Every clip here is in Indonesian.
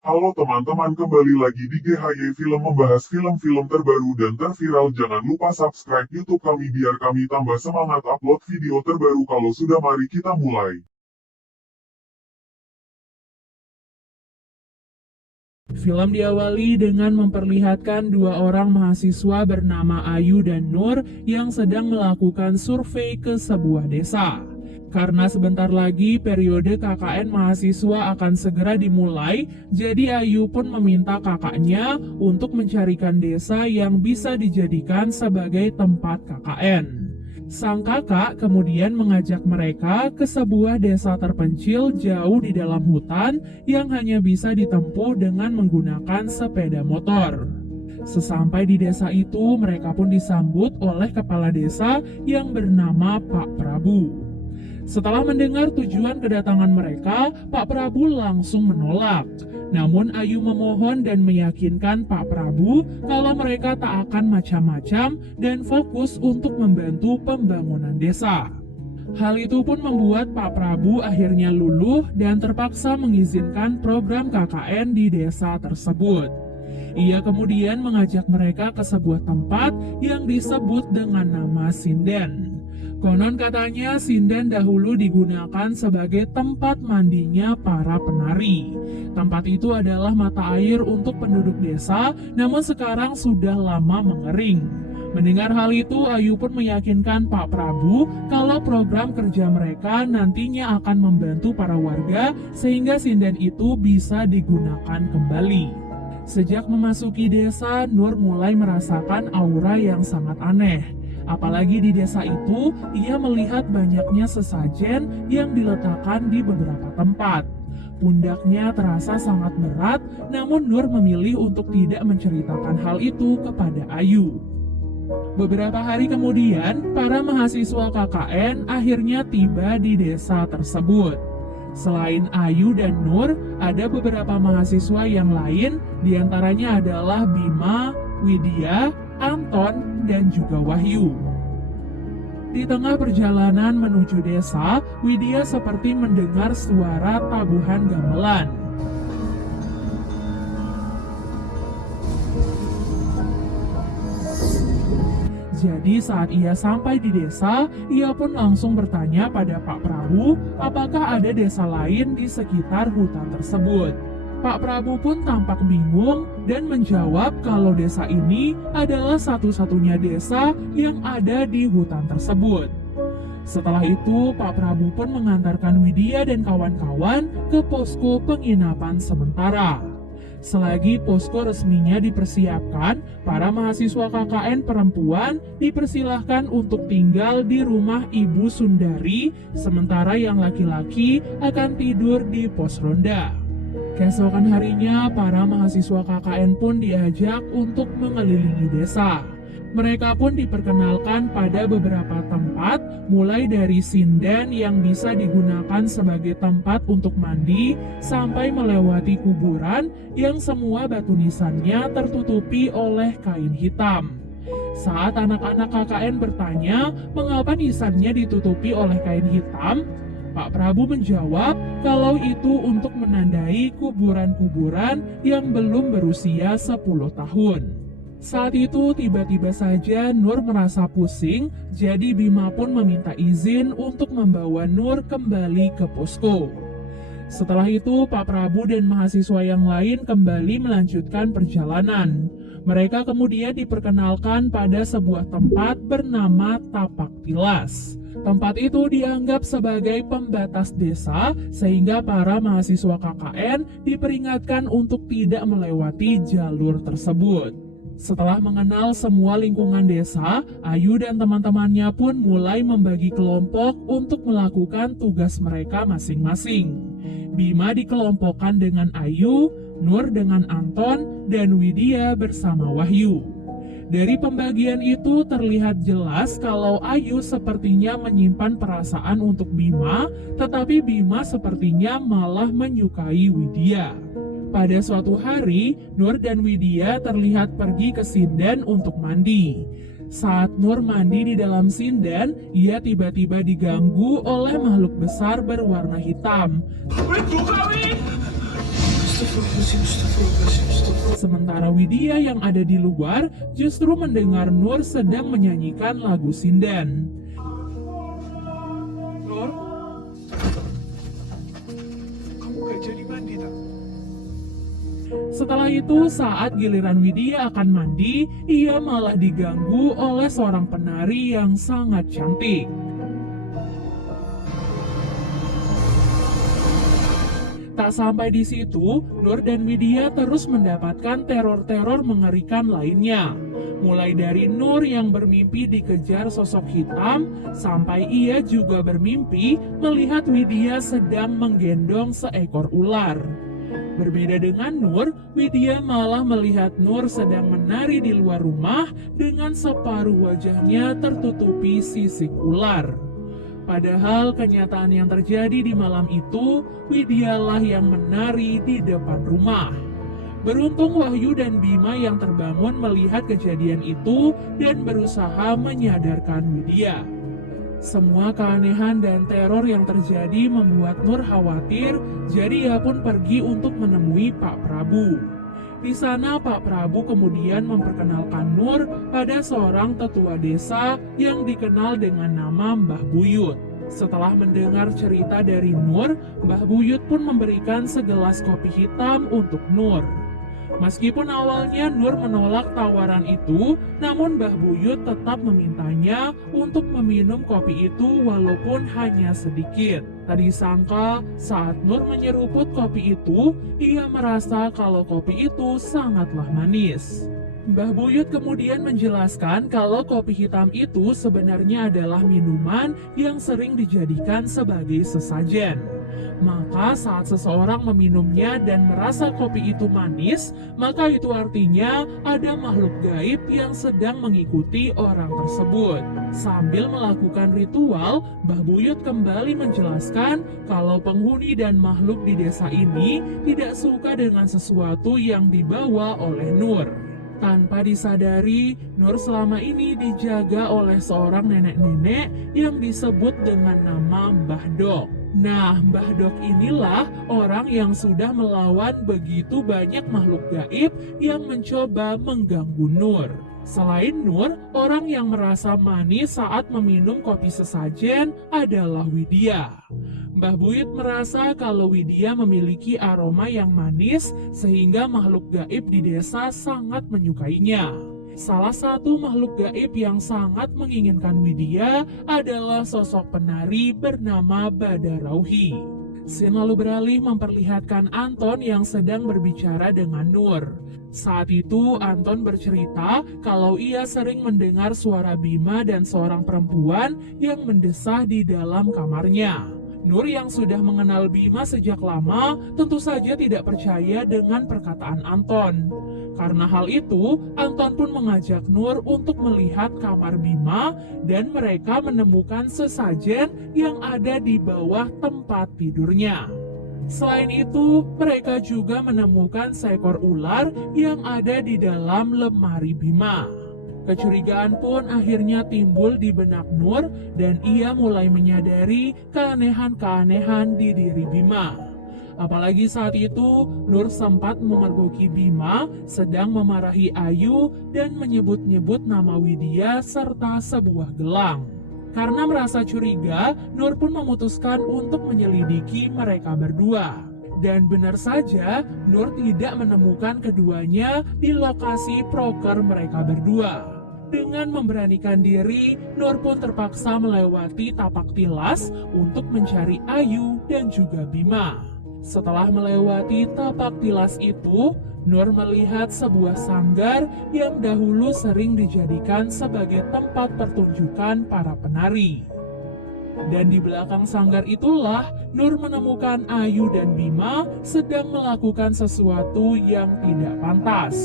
Halo teman-teman, kembali lagi di GHY Film membahas film-film terbaru dan terviral. Jangan lupa subscribe YouTube kami biar kami tambah semangat upload video terbaru. Kalau sudah, mari kita mulai. Film diawali dengan memperlihatkan dua orang mahasiswa bernama Ayu dan Nur yang sedang melakukan survei ke sebuah desa. Karena sebentar lagi periode KKN mahasiswa akan segera dimulai, jadi Ayu pun meminta kakaknya untuk mencarikan desa yang bisa dijadikan sebagai tempat KKN. Sang kakak kemudian mengajak mereka ke sebuah desa terpencil jauh di dalam hutan yang hanya bisa ditempuh dengan menggunakan sepeda motor. Sesampai di desa itu, mereka pun disambut oleh kepala desa yang bernama Pak Prabu. Setelah mendengar tujuan kedatangan mereka, Pak Prabu langsung menolak. Namun Ayu memohon dan meyakinkan Pak Prabu kalau mereka tak akan macam-macam dan fokus untuk membantu pembangunan desa. Hal itu pun membuat Pak Prabu akhirnya luluh dan terpaksa mengizinkan program KKN di desa tersebut. Ia kemudian mengajak mereka ke sebuah tempat yang disebut dengan nama Sinden. Konon katanya Sinden dahulu digunakan sebagai tempat mandinya para penari. Tempat itu adalah mata air untuk penduduk desa, namun sekarang sudah lama mengering. Mendengar hal itu, Ayu pun meyakinkan Pak Prabu kalau program kerja mereka nantinya akan membantu para warga sehingga sinden itu bisa digunakan kembali. Sejak memasuki desa, Nur mulai merasakan aura yang sangat aneh. Apalagi di desa itu, ia melihat banyaknya sesajen yang diletakkan di beberapa tempat. Pundaknya terasa sangat berat, namun Nur memilih untuk tidak menceritakan hal itu kepada Ayu. Beberapa hari kemudian, para mahasiswa KKN akhirnya tiba di desa tersebut. Selain Ayu dan Nur, ada beberapa mahasiswa yang lain, diantaranya adalah Bima, Widya, Anton, dan juga Wahyu. Di tengah perjalanan menuju desa, Widya seperti mendengar suara tabuhan gamelan. Jadi saat ia sampai di desa, ia pun langsung bertanya pada Pak Prabu apakah ada desa lain di sekitar hutan tersebut. Pak Prabu pun tampak bingung dan menjawab kalau desa ini adalah satu-satunya desa yang ada di hutan tersebut. Setelah itu, Pak Prabu pun mengantarkan Widya dan kawan-kawan ke posko penginapan sementara. Selagi posko resminya dipersiapkan, para mahasiswa KKN perempuan dipersilahkan untuk tinggal di rumah Ibu Sundari, sementara yang laki-laki akan tidur di pos ronda. Keesokan harinya, para mahasiswa KKN pun diajak untuk mengelilingi desa. Mereka pun diperkenalkan pada beberapa tempat, mulai dari sinden yang bisa digunakan sebagai tempat untuk mandi, sampai melewati kuburan yang semua batu nisannya tertutupi oleh kain hitam. Saat anak-anak KKN bertanya mengapa nisannya ditutupi oleh kain hitam, Pak Prabu menjawab kalau itu untuk menandai kuburan-kuburan yang belum berusia 10 tahun. Saat itu tiba-tiba saja Nur merasa pusing, jadi Bima pun meminta izin untuk membawa Nur kembali ke posko. Setelah itu Pak Prabu dan mahasiswa yang lain kembali melanjutkan perjalanan. Mereka kemudian diperkenalkan pada sebuah tempat bernama Tapak Tilas. Tempat itu dianggap sebagai pembatas desa sehingga para mahasiswa KKN diperingatkan untuk tidak melewati jalur tersebut. Setelah mengenal semua lingkungan desa, Ayu dan teman-temannya pun mulai membagi kelompok untuk melakukan tugas mereka masing-masing. Bima dikelompokkan dengan Ayu, Nur dengan Anton, dan Widya bersama Wahyu. Dari pembagian itu terlihat jelas kalau Ayu sepertinya menyimpan perasaan untuk Bima, tetapi Bima sepertinya malah menyukai Widya. Pada suatu hari, Nur dan Widya terlihat pergi ke sinden untuk mandi. Saat Nur mandi di dalam sinden, ia tiba-tiba diganggu oleh makhluk besar berwarna hitam. Sementara Widya yang ada di luar justru mendengar Nur sedang menyanyikan lagu sinden. Nur, kamu gak jadi mandi tak? Setelah itu, saat giliran Widya akan mandi, ia malah diganggu oleh seorang penari yang sangat cantik. Tak sampai di situ, Nur dan Widya terus mendapatkan teror-teror mengerikan lainnya. Mulai dari Nur yang bermimpi dikejar sosok hitam, sampai ia juga bermimpi melihat Widya sedang menggendong seekor ular. Berbeda dengan Nur, Widya malah melihat Nur sedang menari di luar rumah dengan separuh wajahnya tertutupi sisik ular. Padahal kenyataan yang terjadi di malam itu, Widyalah yang menari di depan rumah. Beruntung Wahyu dan Bima yang terbangun melihat kejadian itu dan berusaha menyadarkan Widya. Semua keanehan dan teror yang terjadi membuat Nur khawatir, jadi ia pun pergi untuk menemui Pak Prabu. Di sana Pak Prabu kemudian memperkenalkan Nur pada seorang tetua desa yang dikenal dengan nama Mbah Buyut. Setelah mendengar cerita dari Nur, Mbah Buyut pun memberikan segelas kopi hitam untuk Nur. Meskipun awalnya Nur menolak tawaran itu, namun Mbah Buyut tetap memintanya untuk meminum kopi itu walaupun hanya sedikit. Tak disangka saat Nur menyeruput kopi itu, ia merasa kalau kopi itu sangatlah manis. Mbah Buyut kemudian menjelaskan kalau kopi hitam itu sebenarnya adalah minuman yang sering dijadikan sebagai sesajen. Maka saat seseorang meminumnya dan merasa kopi itu manis, maka itu artinya ada makhluk gaib yang sedang mengikuti orang tersebut. Sambil melakukan ritual, Mbah Buyut kembali menjelaskan kalau penghuni dan makhluk di desa ini tidak suka dengan sesuatu yang dibawa oleh Nur. Tanpa disadari, Nur selama ini dijaga oleh seorang nenek-nenek yang disebut dengan nama Mbah Dok. Nah, Mbah Dok inilah orang yang sudah melawan begitu banyak makhluk gaib yang mencoba mengganggu Nur. Selain Nur, orang yang merasa manis saat meminum kopi sesajen adalah Widya. Mbah Buyut merasa kalau Widya memiliki aroma yang manis sehingga makhluk gaib di desa sangat menyukainya. Salah satu makhluk gaib yang sangat menginginkan Widya adalah sosok penari bernama Badarauhi. Scene lalu beralih memperlihatkan Anton yang sedang berbicara dengan Nur. Saat itu Anton bercerita kalau ia sering mendengar suara Bima dan seorang perempuan yang mendesah di dalam kamarnya. Nur yang sudah mengenal Bima sejak lama tentu saja tidak percaya dengan perkataan Anton. Karena hal itu, Anton pun mengajak Nur untuk melihat kamar Bima dan mereka menemukan sesajen yang ada di bawah tempat tidurnya. Selain itu, mereka juga menemukan seekor ular yang ada di dalam lemari Bima. Kecurigaan pun akhirnya timbul di benak Nur dan ia mulai menyadari keanehan-keanehan di diri Bima. Apalagi saat itu, Nur sempat memergoki Bima sedang memarahi Ayu dan menyebut-nyebut nama Widya serta sebuah gelang. Karena merasa curiga, Nur pun memutuskan untuk menyelidiki mereka berdua. Dan benar saja, Nur tidak menemukan keduanya di lokasi proker mereka berdua. Dengan memberanikan diri, Nur pun terpaksa melewati tapak tilas untuk mencari Ayu dan juga Bima. Setelah melewati tapak tilas itu, Nur melihat sebuah sanggar yang dahulu sering dijadikan sebagai tempat pertunjukan para penari. Dan di belakang sanggar itulah Nur menemukan Ayu dan Bima sedang melakukan sesuatu yang tidak pantas.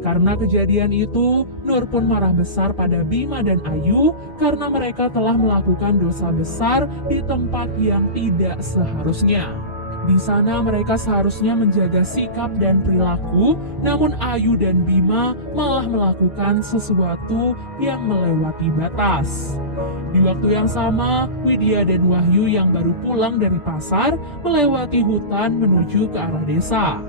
Karena kejadian itu, Nur pun marah besar pada Bima dan Ayu karena mereka telah melakukan dosa besar di tempat yang tidak seharusnya. Di sana mereka seharusnya menjaga sikap dan perilaku, namun Ayu dan Bima malah melakukan sesuatu yang melewati batas. Di waktu yang sama, Widya dan Wahyu yang baru pulang dari pasar melewati hutan menuju ke arah desa.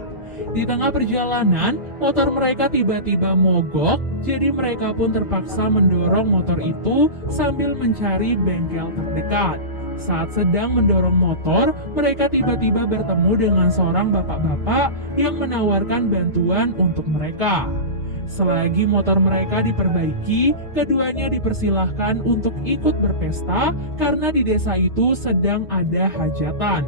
Di tengah perjalanan, motor mereka tiba-tiba mogok, jadi mereka pun terpaksa mendorong motor itu sambil mencari bengkel terdekat. Saat sedang mendorong motor, mereka tiba-tiba bertemu dengan seorang bapak-bapak yang menawarkan bantuan untuk mereka. Selagi motor mereka diperbaiki, keduanya dipersilahkan untuk ikut berpesta karena di desa itu sedang ada hajatan.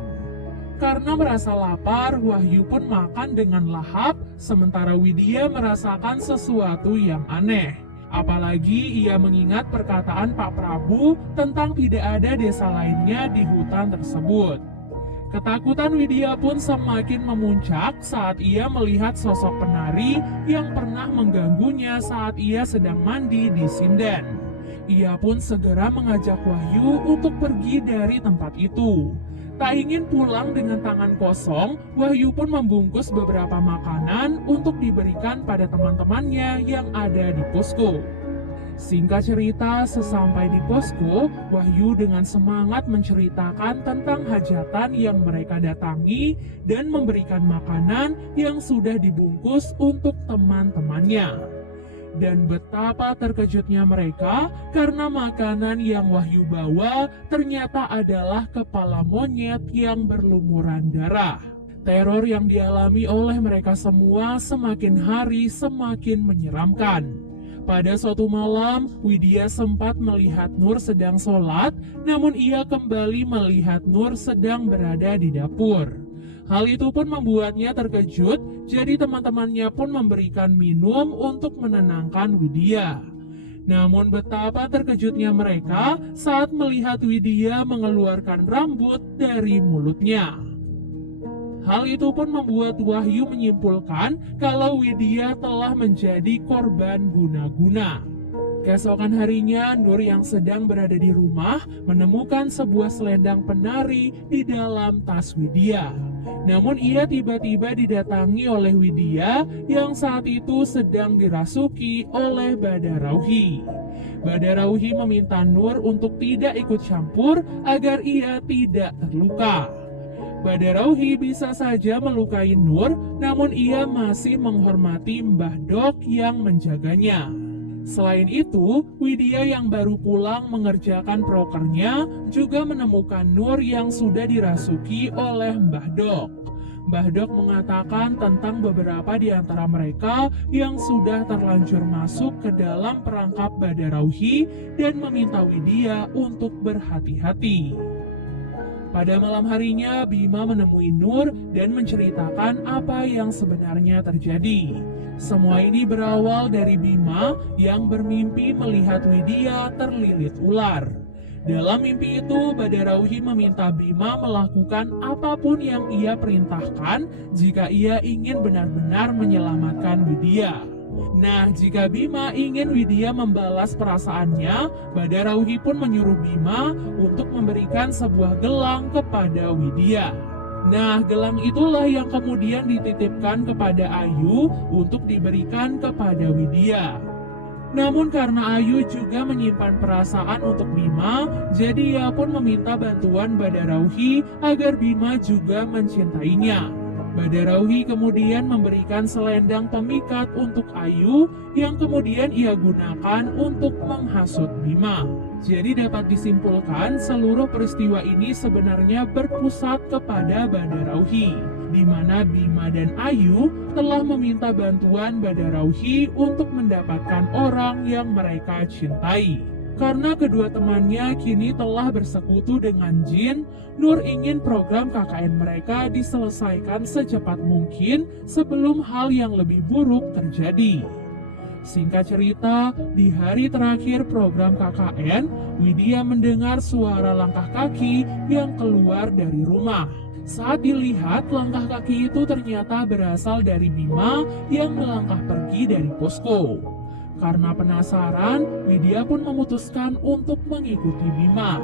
Karena merasa lapar, Wahyu pun makan dengan lahap, sementara Widya merasakan sesuatu yang aneh. Apalagi ia mengingat perkataan Pak Prabu tentang tidak ada desa lainnya di hutan tersebut. Ketakutan Widya pun semakin memuncak saat ia melihat sosok penari yang pernah mengganggunya saat ia sedang mandi di sinden. Ia pun segera mengajak Wahyu untuk pergi dari tempat itu. Tak ingin pulang dengan tangan kosong, Wahyu pun membungkus beberapa makanan untuk diberikan pada teman-temannya yang ada di posko. Singkat cerita, sesampai di posko, Wahyu dengan semangat menceritakan tentang hajatan yang mereka datangi dan memberikan makanan yang sudah dibungkus untuk teman-temannya. Dan betapa terkejutnya mereka karena makanan yang Wahyu bawa ternyata adalah kepala monyet yang berlumuran darah. Teror yang dialami oleh mereka semua semakin hari semakin menyeramkan. Pada suatu malam, Widya sempat melihat Nur sedang sholat, namun ia kembali melihat Nur sedang berada di dapur. Hal itu pun membuatnya terkejut, jadi teman-temannya pun memberikan minum untuk menenangkan Widya. Namun betapa terkejutnya mereka saat melihat Widya mengeluarkan rambut dari mulutnya. Hal itu pun membuat Wahyu menyimpulkan kalau Widya telah menjadi korban guna-guna. Keesokan harinya, Nur yang sedang berada di rumah menemukan sebuah selendang penari di dalam tas Widya. Namun ia tiba-tiba didatangi oleh Widya yang saat itu sedang dirasuki oleh Badarauhi. Badarauhi meminta Nur untuk tidak ikut campur agar ia tidak terluka. Badarauhi bisa saja melukai Nur, namun ia masih menghormati Mbah Dok yang menjaganya. Selain itu, Widya yang baru pulang mengerjakan prokernya juga menemukan Nur yang sudah dirasuki oleh Mbah Dok. Mbah Dok mengatakan tentang beberapa di antara mereka yang sudah terlanjur masuk ke dalam perangkap Badarauhi dan meminta Widya untuk berhati-hati. Pada malam harinya, Bima menemui Nur dan menceritakan apa yang sebenarnya terjadi. Semua ini berawal dari Bima yang bermimpi melihat Widya terlilit ular. Dalam mimpi itu, Badarauhi meminta Bima melakukan apapun yang ia perintahkan jika ia ingin benar-benar menyelamatkan Widya. Nah, jika Bima ingin Widya membalas perasaannya, Badarauhi pun menyuruh Bima untuk memberikan sebuah gelang kepada Widya. Nah, gelang itulah yang kemudian dititipkan kepada Ayu untuk diberikan kepada Widya. Namun karena Ayu juga menyimpan perasaan untuk Bima, jadi ia pun meminta bantuan Badarauhi agar Bima juga mencintainya. Badarauhi kemudian memberikan selendang pemikat untuk Ayu yang kemudian ia gunakan untuk menghasut Bima. Jadi dapat disimpulkan seluruh peristiwa ini sebenarnya berpusat kepada Badarauhi, di mana Bima dan Ayu telah meminta bantuan Badarauhi untuk mendapatkan orang yang mereka cintai. Karena kedua temannya kini telah bersekutu dengan jin, Nur ingin program KKN mereka diselesaikan secepat mungkin sebelum hal yang lebih buruk terjadi. Singkat cerita, di hari terakhir program KKN, Widya mendengar suara langkah kaki yang keluar dari rumah. Saat dilihat, langkah kaki itu ternyata berasal dari Bima yang melangkah pergi dari posko. Karena penasaran, Widya pun memutuskan untuk mengikuti Bima.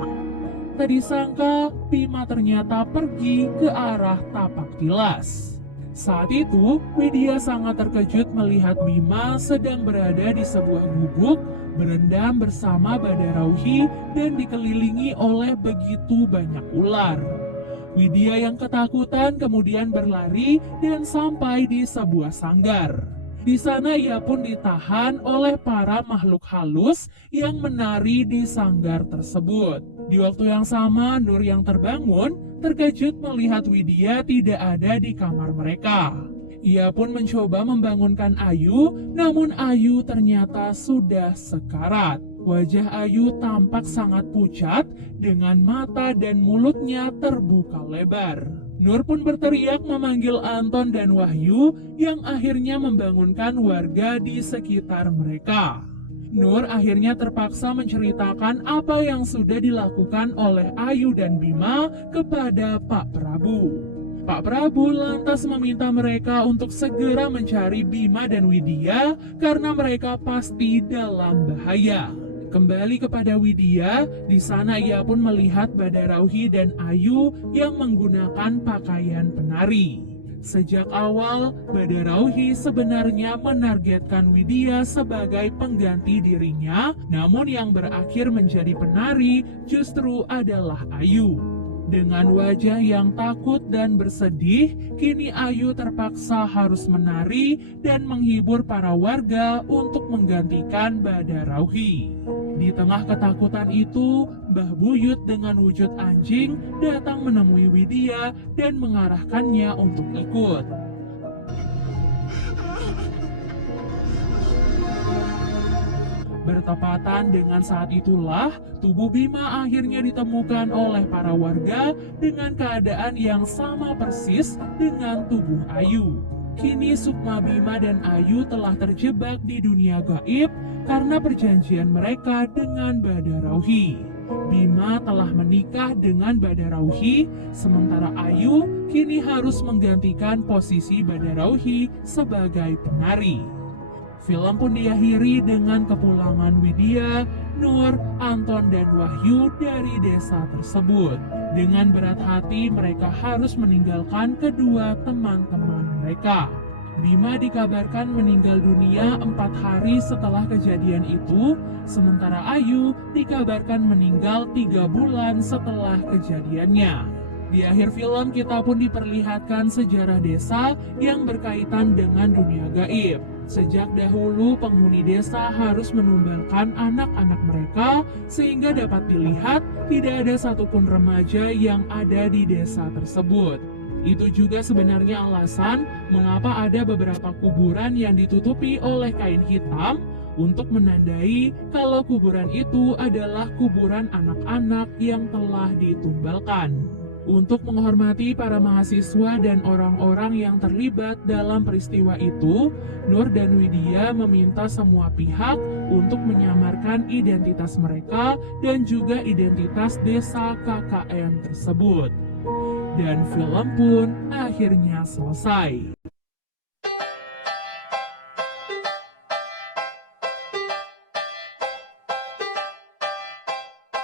Tak disangka, Bima ternyata pergi ke arah tapak tilas. Saat itu, Widya sangat terkejut melihat Bima sedang berada di sebuah gubuk, berendam bersama Badarauhi dan dikelilingi oleh begitu banyak ular. Widya yang ketakutan kemudian berlari dan sampai di sebuah sanggar. Di sana ia pun ditahan oleh para makhluk halus yang menari di sanggar tersebut. Di waktu yang sama, Nur yang terbangun terkejut melihat Widya tidak ada di kamar mereka. Ia pun mencoba membangunkan Ayu, namun Ayu ternyata sudah sekarat. Wajah Ayu tampak sangat pucat dengan mata dan mulutnya terbuka lebar. Nur pun berteriak memanggil Anton dan Wahyu yang akhirnya membangunkan warga di sekitar mereka. Nur akhirnya terpaksa menceritakan apa yang sudah dilakukan oleh Ayu dan Bima kepada Pak Prabu. Pak Prabu lantas meminta mereka untuk segera mencari Bima dan Widya karena mereka pasti dalam bahaya. Kembali kepada Widya, di sana ia pun melihat Badarauhi dan Ayu yang menggunakan pakaian penari. Sejak awal, Badarauhi sebenarnya menargetkan Widya sebagai pengganti dirinya, namun yang berakhir menjadi penari justru adalah Ayu. Dengan wajah yang takut dan bersedih, kini Ayu terpaksa harus menari dan menghibur para warga untuk menggantikan Badarauhi. Di tengah ketakutan itu, Mbah Buyut dengan wujud anjing datang menemui Widya dan mengarahkannya untuk ikut. Bertepatan dengan saat itulah, tubuh Bima akhirnya ditemukan oleh para warga dengan keadaan yang sama persis dengan tubuh Ayu. Kini Sukma, Bima, dan Ayu telah terjebak di dunia gaib karena perjanjian mereka dengan Badarauhi. Bima telah menikah dengan Badarauhi, sementara Ayu kini harus menggantikan posisi Badarauhi sebagai penari. Film pun diakhiri dengan kepulangan Widya, Nur, Anton, dan Wahyu dari desa tersebut. Dengan berat hati mereka harus meninggalkan kedua teman-teman mereka. Bima dikabarkan meninggal dunia 4 hari setelah kejadian itu, sementara Ayu dikabarkan meninggal 3 bulan setelah kejadiannya. Di akhir film kita pun diperlihatkan sejarah desa yang berkaitan dengan dunia gaib. Sejak dahulu penghuni desa harus menumbalkan anak-anak mereka sehingga dapat dilihat tidak ada satupun remaja yang ada di desa tersebut. Itu juga sebenarnya alasan mengapa ada beberapa kuburan yang ditutupi oleh kain hitam untuk menandai kalau kuburan itu adalah kuburan anak-anak yang telah ditumbalkan. Untuk menghormati para mahasiswa dan orang-orang yang terlibat dalam peristiwa itu, Nur dan Widya meminta semua pihak untuk menyamarkan identitas mereka dan juga identitas desa KKN tersebut. Dan film pun akhirnya selesai.